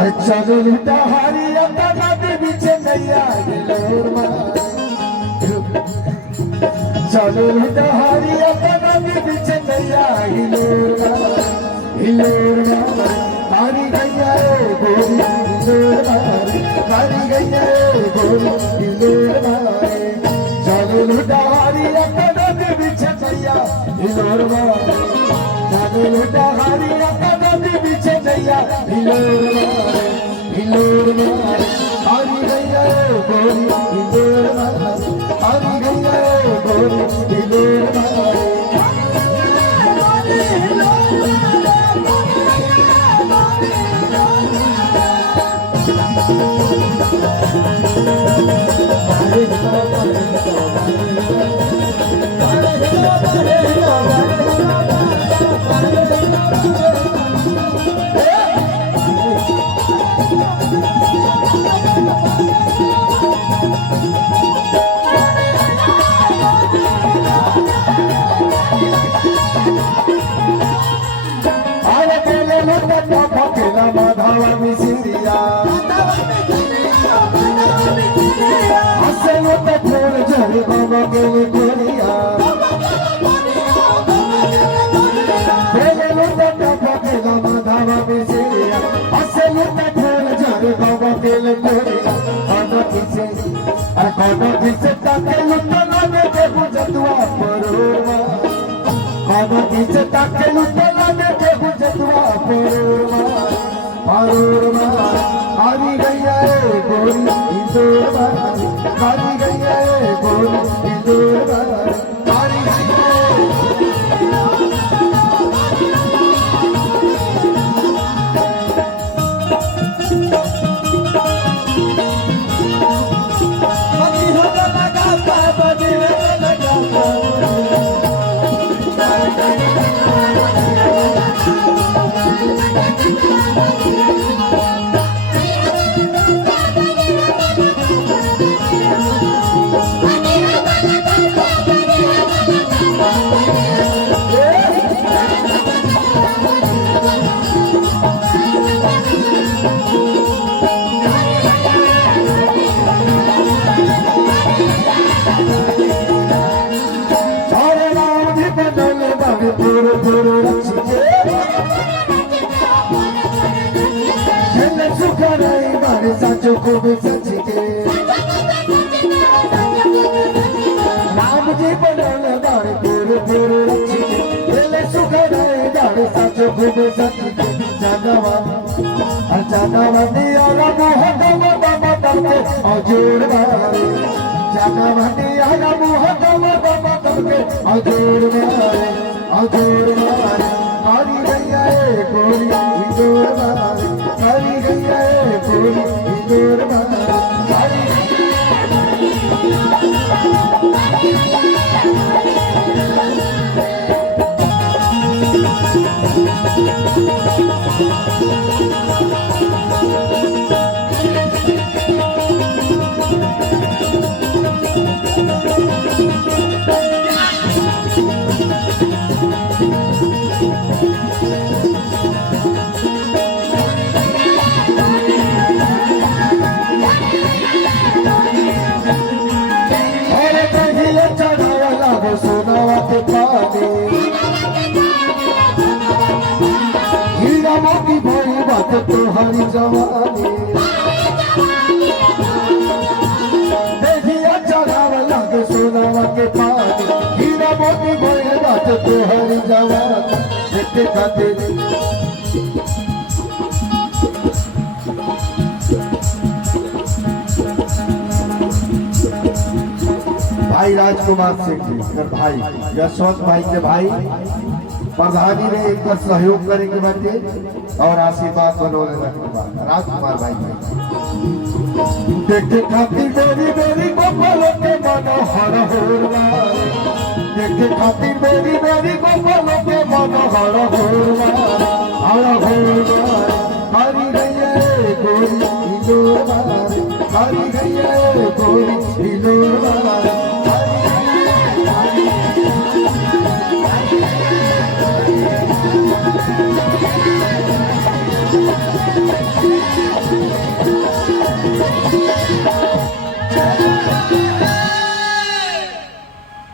चलो लुटा हारिया नदी बीचे नैया हिलोरमा चलो लुटा हारिया नदी बीचे नैया हिलोरमा हिलोरमा हारी गैया गोरी हिलोरमा हारी गैया गोरी हिलोरमा चलो लुटा हारिया नदी बीचे नैया हिलोरमा चलो लुटा हारिया नदी बीचे नैया हिलोरमा हिलोरमा हारी गैया गोरी हिलोरमा हारी गैया गोरी हिलोरमा माधवा मिसिरिया हसनो तो फूल झड़ी बाबा के गोरिया बेलो तो टपा के माधवा मिसिरिया हसनो तो फूल झड़ी बाबा के गोरिया खाना किसे ताके लुटना ने देखो जतुआ परोमा खाना किसे ताके लुटना ने देखो जतुआ परोमा परोमा हारी गैया गोरी हिलोरमा हारी गैया गोरी हिलोरमा हारी गैया साचो को भी सच के राम जी बनल दारे पूरे पूरे रक्षी दिले सुख रहे दारे साचो को भी सच के जानवा दिया मुह दम दम दम के अजोड़ मारे जानवा दिया मुह दम दम दम के अजोड़ मारे हारी गैया गोरी हिलोर मारे हारी गैया गोरी हिलोर मारे हारी सोनावा के पानी हीरा मोती भरी बात तोहरी जवानी देखिया चढ़ावा लगे सोनावा के पानी हीरा मोती भरी बात तोहरी जवानी देखे खातिर भाई राजकुमार सिंह जी भाई यशवंत भाई के भाई प्रधानी ने एक सहयोग करे के बाटे और आशीर्वाद बनोले रखने राजकुमार भाई देखे खातिर मेरी मेरी गोपाल के मनोहर होरवा देखे खातिर मेरी मेरी गोपाल के मनोहर होरवा हारी गैया गोरी हिलोरमा हारी गैया गोरी हिलोरमा